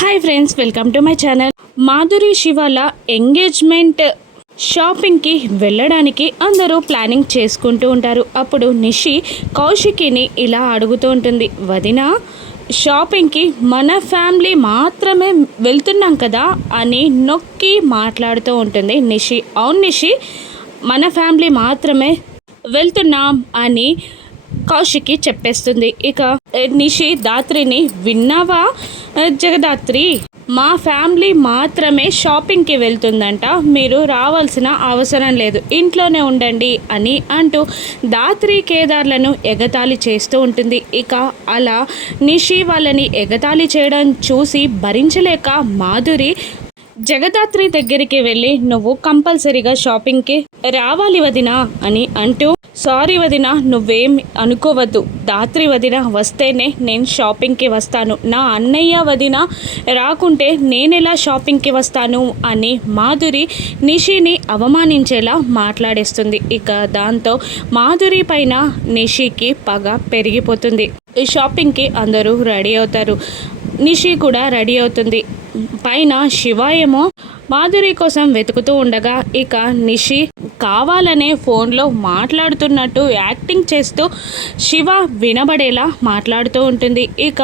Hi friends, welcome to my channel. Madhuri శివాల engagement షాపింగ్కి వెళ్ళడానికి అందరూ ప్లానింగ్ చేసుకుంటూ ఉంటారు. అప్పుడు నిషి కౌశికిని ఇలా అడుగుతూ ఉంటుంది, వదిన షాపింగ్కి మన ఫ్యామిలీ మాత్రమే వెళ్తున్నాం కదా అని నొక్కి మాట్లాడుతూ ఉంటుంది నిషి. అవును నిషి, మన ఫ్యామిలీ మాత్రమే వెళ్తున్నాం అని కౌశికి చెప్పేస్తుంది. ఇక నిషి దాత్రిని, విన్నావా జగదాత్రి, మా ఫ్యామిలీ మాత్రమే షాపింగ్కి వెళ్తుందంట, మీరు రావాల్సిన అవసరం లేదు, ఇంట్లోనే ఉండండి అని అంటూ దాత్రి కేదార్లను ఎగతాళి చేస్తూ ఉంటుంది. ఇక అలా నిషి వాళ్ళని ఎగతాళి చేయడం చూసి భరించలేక మాధురి జగదాత్రి దగ్గరికి వెళ్ళి, నువ్వు కంపల్సరీగా షాపింగ్కి రావాలి వదినా అని అంటూ, సారీ వదిన, నువ్వేం అనుకోవద్దు, దాత్రి వదిన వస్తేనే నేను షాపింగ్కి వస్తాను, నా అన్నయ్య వదిన రాకుంటే నేనెలా షాపింగ్కి వస్తాను అని మాధురి నిషిని అవమానించేలా మాట్లాడేస్తుంది. ఇక దాంతో మాధురి పైన నిషికి పగ పెరిగిపోతుంది. షాపింగ్కి అందరూ రెడీ అవుతారు. నిషి కూడా రెడీ అవుతుంది. పైన శివ ఏమో మాధురి కోసం వెతుకుతూ ఉండగా ఇక నిషి కావాలనే ఫోన్లో మాట్లాడుతున్నట్టు యాక్టింగ్ చేస్తూ శివ వినబడేలా మాట్లాడుతూ ఉంటుంది. ఇక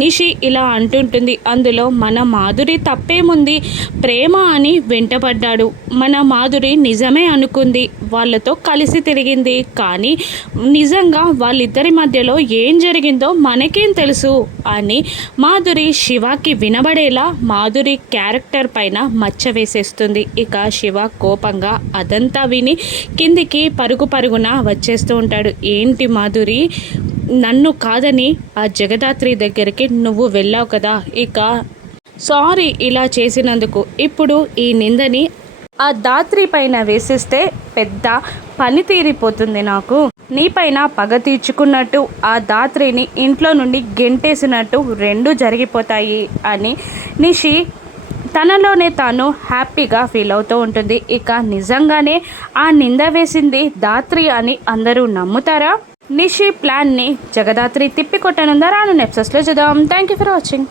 నిషి ఇలా అంటుంటుంది, అందులో మన మాధురి తప్పేముంది, ప్రేమ అని వెంటపడ్డాడు, మన మాధురి నిజమే అనుకుంది, వాళ్ళతో కలిసి తిరిగింది, కానీ నిజంగా వాళ్ళిద్దరి మధ్యలో ఏం జరిగిందో మనకేం తెలుసు అని మాధురి శివకి వినబడేలా మాధురి క్యారెక్టర్ పైన మచ్చ వేసేస్తుంది. ఇక శివ కోపంగా అదంతా విని కిందికి పరుగున వచ్చేస్తూ ఉంటాడు. ఏంటి మాధురి, నన్ను కాదని ఆ జగదాత్రి దగ్గరికి నువ్వు వెళ్ళావు కదా, ఇక సారీ ఇలా చేసినందుకు, ఇప్పుడు ఈ నిందని ఆ దాత్రి పైన వేసిస్తే పెద్ద పని తీరిపోతుంది, నాకు నీపైన పగ తీర్చుకున్నట్టు ఆ దాత్రిని ఇంట్లో నుండి గెంటేసినట్టు రెండు జరిగిపోతాయి అని నిషి తనలోనే తాను హ్యాపీగా ఫీల్ అవుతూ ఉంటుంది. ఇక నిజంగానే ఆ నింద వేసింది దాత్రి అని అందరూ నమ్ముతారా? నిషి ప్లాన్ని జగదాత్రి తిప్పికొట్టనుందా? రాను ఎపిసోడ్స్లో చూద్దాం. Thank you for watching.